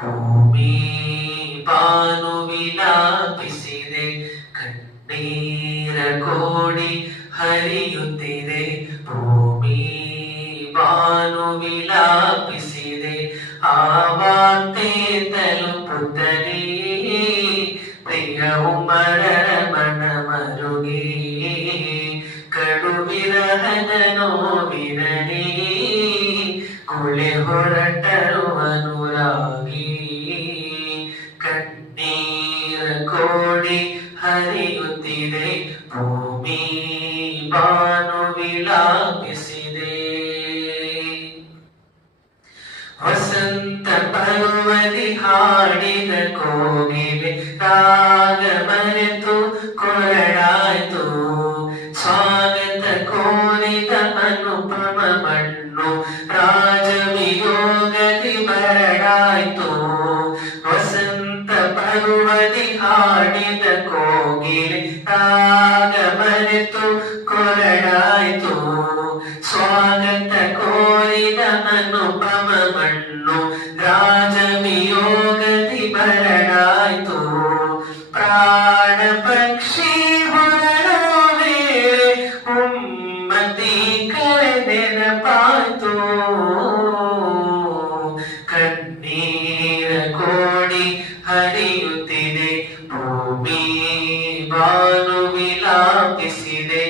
ಭೂಮಿ ಬಾನು ವಿಲಾಪಿಸಿದೆ, ಕಣ್ಣೀರ ಕೋಡಿ ಹರಿಯುತ್ತಿದೆ. ಭೂಮಿ ಬಾನು ವಿಲಾಪಿಸಿದೆ, ಆ ವಾರ್ತೆ ತಲುಪುತ್ತದೆ ಪ್ರಿಯವು ಮರರ ಮನ ಮರುಗಿ. ಕಡುವಿರಹದ ನೋವಿರಲಿ ಕೊಳೆ ಹೊರಟರು ಅನುರಾಗಿ. ಕಣ್ಣೀರ ಕೋಡಿ ಹರಿಯುತ್ತಿದೆ, ಭೂಮಿ ಬಾನು ವಿಲಾಪಿಸಿದೆ. ವಸಂತ ಪರ್ವದಿ ಹಾಡಿದ ಕೋಗಿಲೆ ರಾಗ ಮರೆತು ಕೊರಡಾಯ್ತು. ಸ್ವಾಗತ ಕೋರಿದ ಅನುಪಮ ಮಣ್ಣು ರಾಜವಿಯೋಗದಿ ಬರಡಾಯ್ತು. ವಸಂತ ಪರ್ವದಿ ಹಾಡಿದ ಕೋಗಿಲೆ ರಾಗ ಮರೆತು ಕೊರಡಾಯ್ತು. ಸ್ವಾಗತ ಕೋರಿದ ಅನುಪಮ ಮಣ್ಣು ರಾಜವಿಯೋಗದಿ ಬರಡಾಯ್ತು. ಪ್ರಾಣ ಪಕ್ಷಿ ಹೊರಡೋ ವೇಳೆ ಉಮ್ಮತಿ ಕರೆದೆನಪಾಯ್ತು. ಕಣ್ಣೀರ ಕೋಡಿ ಹರಿಯುತ್ತಿದೆ, ಭೂಮಿ ಬಾನು ವಿಲಾಪಿಸಿದೆ.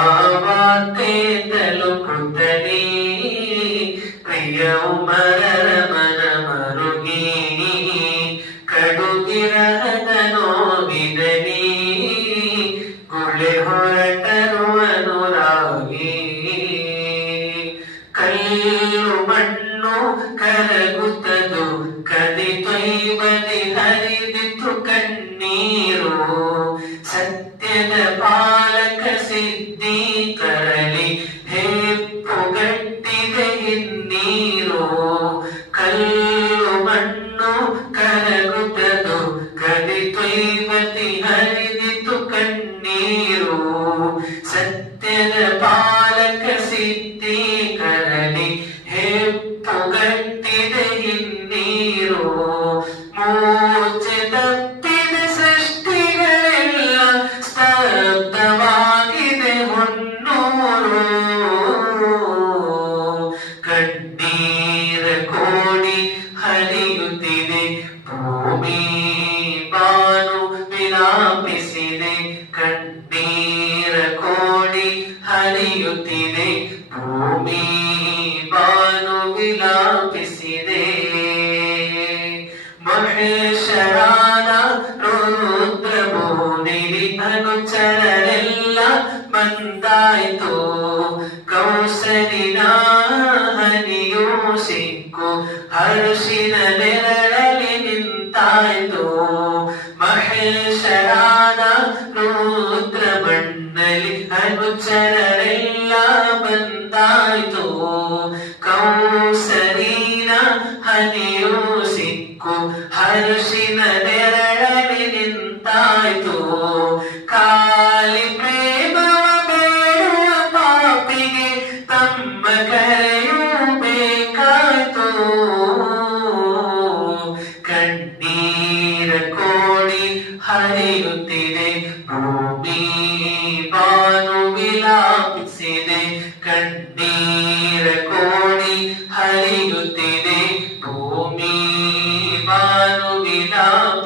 ಆ ವಾರ್ತೆ ತಲುಪುತ್ತದೆ ಪ್ರಿಯವು ಮರರ ಮನ ಮರುಗಿ. ಕಡುಗಿರಹದ ನೋವಿದನಿ ಗುಳೆ ಹೊರಟರು ಅನುರಾಗಿ. ಕಲ್ಲು ಮಣ್ಣು ಕರಗುತ್ತದು ಕದಿ ತೊಯ್ಬದಿ ಹರಿದಿತ್ತು ಕಣ್ಣೀರು. ಸತ್ಯದ ಪಾಲಕ ಸಿದ್ಧಿ ತರಲಿ ಹೆಪ್ಪುಗಟ್ಟಿದೆ ಹಿನ್ನೀರು. ಕಲ್ಲು ಮಣ್ಣು ಕರಗುತ್ತದು ಕದಿ ತೊಯ್ಬದಿ ಹರಿದಿತ್ತು ಕಣ್ಣೀರು. ಸತ್ಯದ ಪಾಲಕ ಸಿದ್ಧಿ ಕರಲಿ ಹೆಪ್ಪುಗಟ್ಟಿದೆ ಹಿನ್ನೀರು. ಮೂರ್ಛೆ ತಪ್ಪಿದ ಸೃಷ್ಟಿಗಳೆಲ್ಲ ಸ್ತಬ್ಧವಾಗಿದೆ ಹೊನ್ನೂರು. ಕಣ್ಣೀರ ಕೋಡಿ ಹರಿಯುತ್ತಿದೆ, ಭೂಮಿ ಬಾನು ವಿಲಾಪಿಸಿದೆ. ಕಣ್ಣೀರ ಕೋಡಿ ಹರಿಯುತ್ತಿದೆ, ಭೂಮಿ ಬಾನು ವಿಲಾಪಿಸಿದೆ. ಮಹೇಶರಾದ ರುದ್ರಭೂನಿಲಿ ಅನುಚರರೆಲ್ಲ ಬಂದಾಯ್ತು. ಕೌಸಲಿನ ಹನಿಯೂ ಸಿಕ್ಕು ಹರ್ಷಿನ ನೆರಳಲಿ ನಿಂತಾಯ್ತು. ಮಹೇಶರಾದ ರುದ್ರ ಮಂಡಲಿ ಅನುಚರರೆಲ್ಲ ಬಂದಾಯ್ತು. ಕೌಸಲಿನ ಹನಿಯೂ ಸಿಕ್ಕು ಹರ್ಷಿನ ನೆರಳಲಿ ನಿಂತಾಯ್ತು. ಕಾಲಿ ಪ್ರೇಮವ ಬೇಡುವ ಪಾಪಿಗೆ ತಮ್ಮ ಕರೆಯೂ ಬೇಕಾಯ್ತು. ಕಣ್ಣೀರ ಕೋಡಿ ಹರಿಯುತ್ತಿದೆ, ಭೂಮಿ ಬಾನು ವಿಲಾಪಿಸಿದೆ. ಕಣ್ಣೀರ ಕೋಡಿ ಹರಿಯುತ್ತಿದೆ, ಭೂಮಿ ಬಾನು ವಿಲಾಪಿಸಿದೆ.